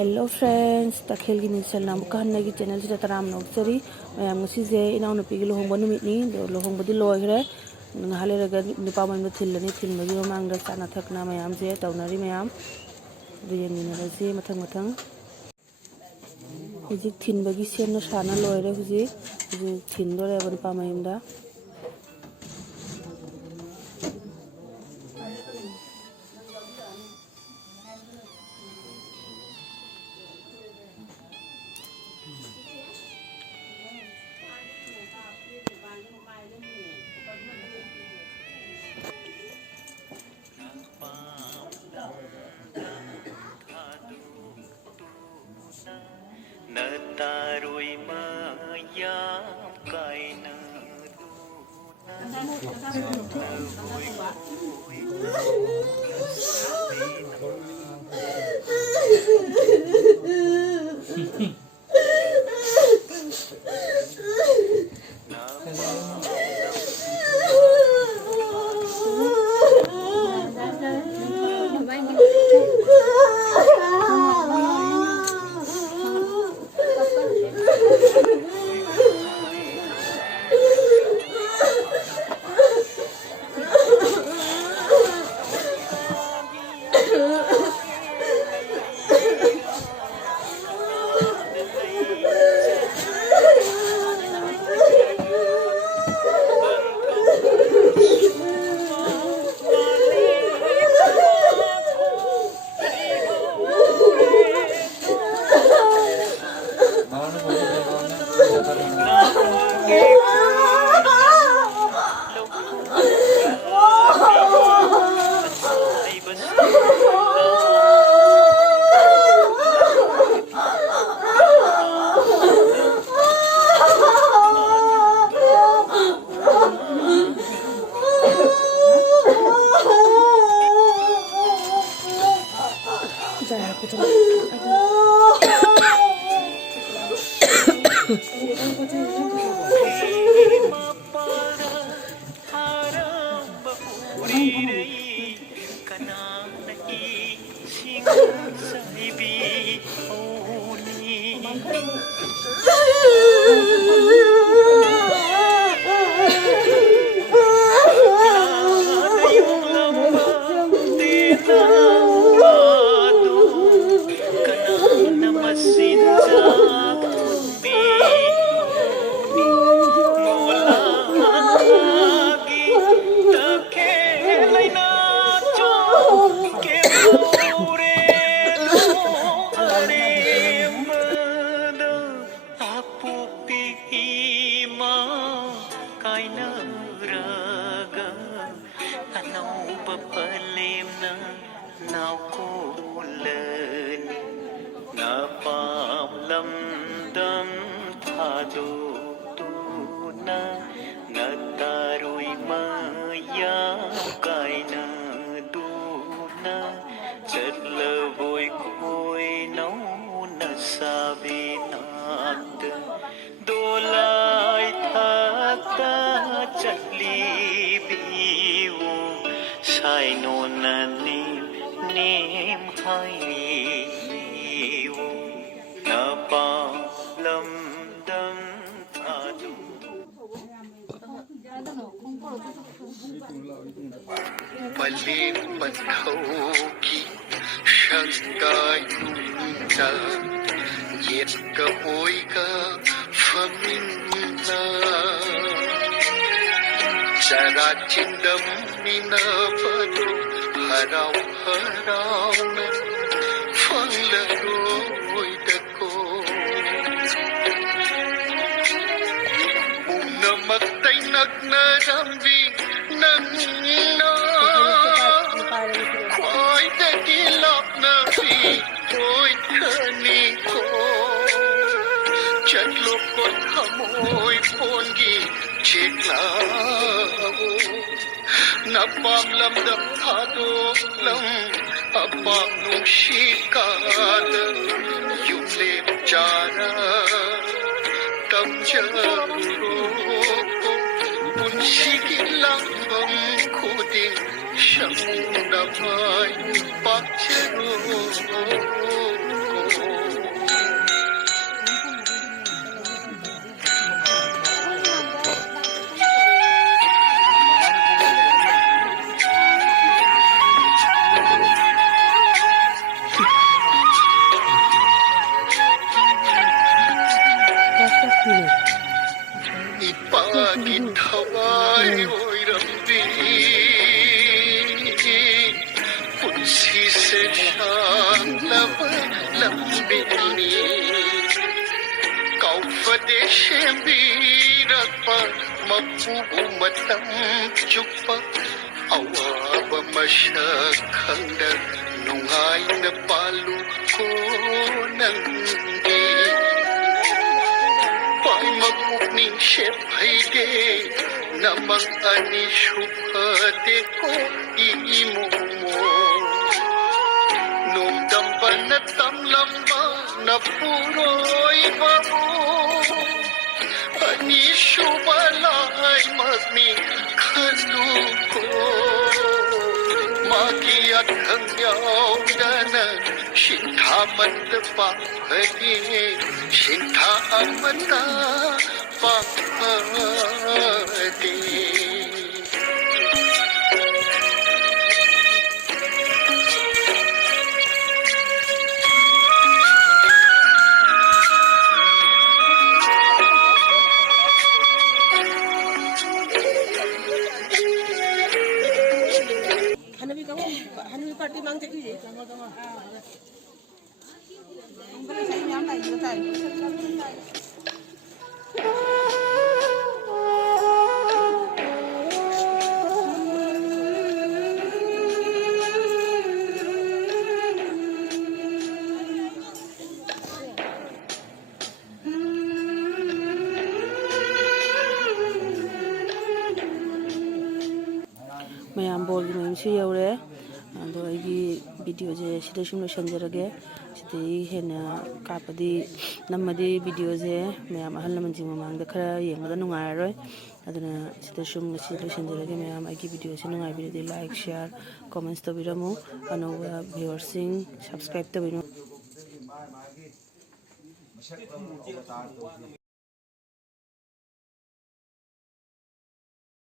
Hello friends तखेल की निचल नाम कहना की चैनल से तराम नौकरी मैं से इनाव नुपी की लुहोंब नुमितनी लुहोंबदी लोग्रे हाले रगा नुपा मैम थिल्लनी थिल्लगी ममांगदा चाना थकना मैम से तौनारी मैम दुयेंगिनरसी मथंग मथंग हुजिक थिनबगी सेमनो साना लोयरे हुजिक थिनदोरे अब नुपा मैमदा Taruy mayam kay na Palim pathauki shangayunta yet ka oika famina sarachindam minapadu harau harauna fanlaroidako unamatay nagnarambi nangna khoi dakilap na vi khoi khani ko chatlo kon khamoi pongi chekla napam lam dam thado lam apam nung shikal yule chara tam charo punshikillang bam khuding shamnamai pakchero ꯁꯦꯝꯕꯤꯔꯛꯄ ꯃꯄꯨꯕꯨ ꯃꯇꯝ ꯆꯨꯞꯄ ꯑꯋꯥꯕ ꯃꯁꯛ ꯈꯪꯗ ꯅꯨꯡꯉꯥꯏꯅ ꯄꯥꯜꯂꯨꯀꯣ ꯅꯪꯒꯤ ꯄꯥꯏꯃꯛ ꯄꯨꯛꯅꯤꯡ ꯁꯦꯞꯍꯩꯗꯦ ꯅꯃꯛ ꯑꯅꯤ ꯁꯨꯐꯗꯦꯀꯣ ꯏꯃꯣꯃꯣ ꯅꯣꯡꯗꯝꯕꯅ ꯇꯝꯂꯝꯕ ꯅꯄꯨꯔꯣꯏꯕꯕꯨ ꯑꯅꯤꯁꯨꯕ ꯂꯥꯏꯃꯛꯅꯤ ꯈꯜꯂꯨꯀꯣ ꯃꯥꯒꯤ ꯑꯊꯪ ꯌꯥꯎꯗꯅ ꯁꯤꯟꯊꯥꯃꯠꯇ ꯄꯥꯛꯐꯗꯦ ꯁꯤꯟꯊꯥ ꯑꯃꯇ ꯄꯥꯛꯐꯗꯦ Hanui party mang thế gì? ꯃꯌꯥꯝ ꯕꯣꯜꯒꯤ ꯃꯌꯨꯝꯁꯨ ꯌꯧꯔꯦ ꯑꯗꯣ ꯑꯩꯒꯤ ꯚꯤꯗꯤꯑꯣꯁꯦ ꯁꯤꯗ ꯁꯨꯝ ꯂꯣꯏꯁꯤꯟꯖꯔꯒꯦ ꯁꯤꯗꯒꯤ ꯍꯦꯟꯅ ꯀꯥꯞꯄꯗꯤ ꯅꯝꯃꯗꯤ ꯚꯤꯗꯤꯑꯣꯁꯦ ꯃꯌꯥꯝ ꯑꯍꯜ ꯂꯃꯟꯁꯤꯡ ꯃꯃꯥꯡꯗ ꯈꯔ ꯌꯦꯡꯕꯗ ꯅꯨꯡꯉꯥꯏꯔꯔꯣꯏ ꯑꯗꯨꯅ ꯁꯤꯗ ꯁꯨꯝ ꯉꯁꯤ ꯂꯣꯏꯁꯤꯟꯖꯔꯒꯦ ꯃꯌꯥꯝ ꯑꯩꯒꯤ ꯚꯤꯗꯤꯑꯣꯁꯦ ꯅꯨꯡꯉꯥꯏꯕꯤꯔꯗꯤ ꯂꯥꯏꯛ ꯁꯤꯌꯥꯔ ꯀꯣꯃꯦꯟꯠꯁ ꯇꯧꯕꯤꯔꯝꯃꯨ ꯑꯅꯧꯕ ꯚꯤꯌꯨꯋꯔꯁꯤꯡ ꯁꯕꯁꯀ꯭ꯔꯥꯏꯕ ꯇꯧꯕꯤꯔꯝꯃꯨ